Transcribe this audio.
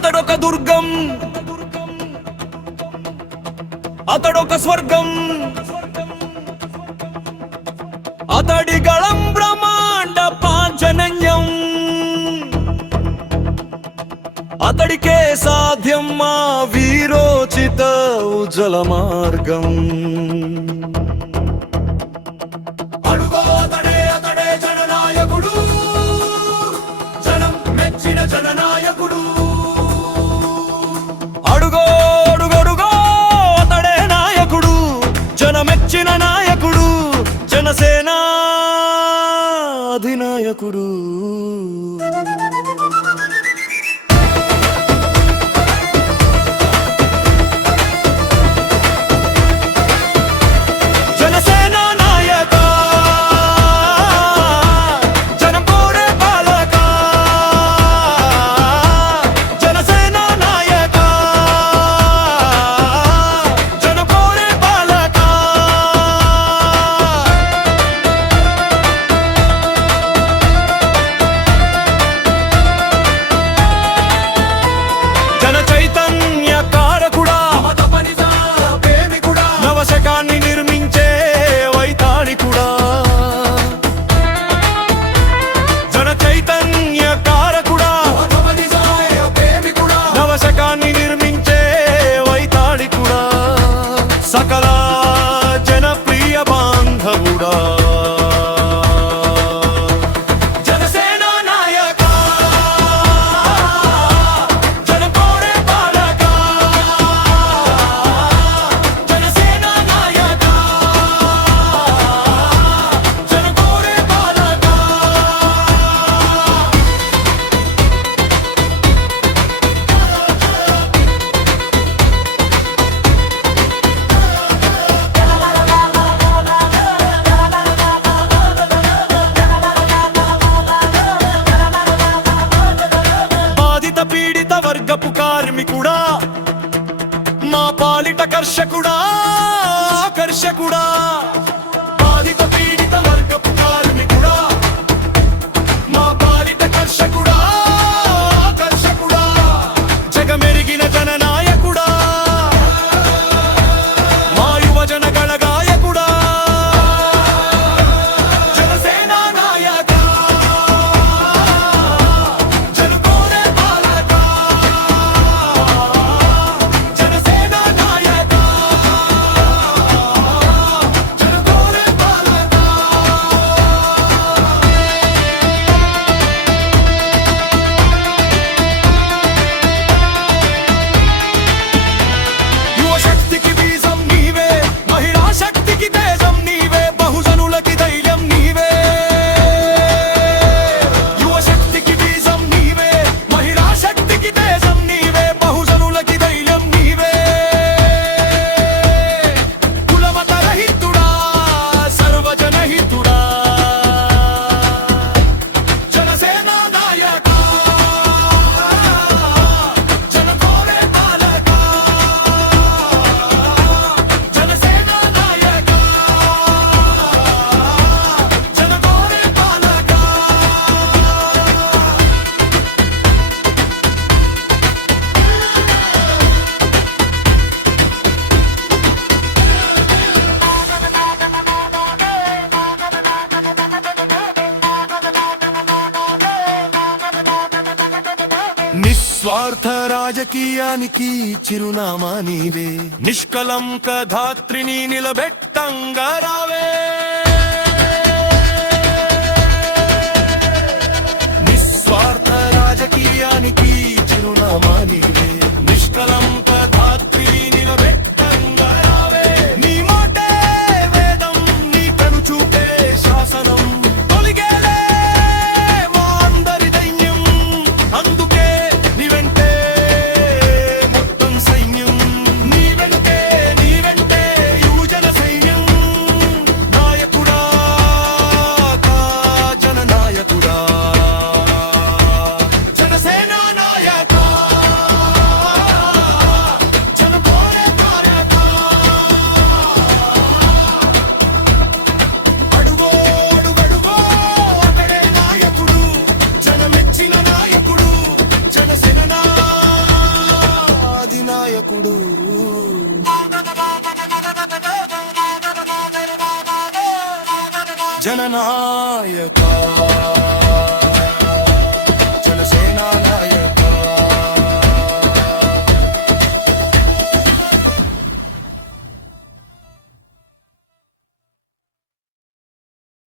అతడొక దుర్గం, అతడొక స్వర్గం, అతడి గళం బ్రహ్మాండ పాంచనన్యం, అతడికే సాధ్యం మా వీరోచిత ఉజ్వల మార్గం. అడుగో అతడే అతడే జననాయకుడు, జనం మెచ్చిన జననాయకుడు. అడుగో అడుగడుగో అతడే నాయకుడు, జనమెచ్చిన నాయకుడు, జనసేన అధినాయకుడు. సకల జనప్రియ బాంధవుడా, జనసేన నాయక, జనకోరే పాలక, జనసేన నాయక, జనకోరే పాలక. పీడిత వర్గపు కార్మికుడా, మా పాలిట కర్షకుడా, కర్షకుడా. బాధిత పీడిత వర్గపు కార్మికుడా, మా పాలిట కర్షకుడా, కర్షకుడా. జగమెరిగిన జననాయకుడా, మా యువజన గళగాయకుడా, జనసేన నాయక, జనకోరే పాలక, జనసేన నాయక, జనకోరే పాలక. యువశక్తికి బీజం నీవే, మహిళా శక్తికి తేజం నీవే, బహుజనులకి ధైర్యం నీవే. యువశక్తికి బీజం నీవే, మహిళా శక్తికి తేజం నీవే, బహుజనులకి ధైర్యం నీవే. కులమత రహితుడా, సర్వజనహితుడా, జనసేన నాయక, జనకోరే పాలక, జనసేన నాయక, జనకోరే పాలక. నిస్వార్థ రాజకీయానికి చిరునామా నీవే, నిష్కలంక ధాత్రిని నిలబెట్టంగా రావే. నిస్వార్థ రాజకీయానికి చిరునామా నీవే, నిష్కలంక ధాత్రిని నిలబెట్టంగా రావే. నీ మాటే వేదం, నీ కనుచూపే శాసనం, తొలిగేలే మా అందరి దైన్యం. అందుకే నీ వెంటే మొత్తం సైన్యం, నీ వెంటే యువజన సైన్యం. జననాయక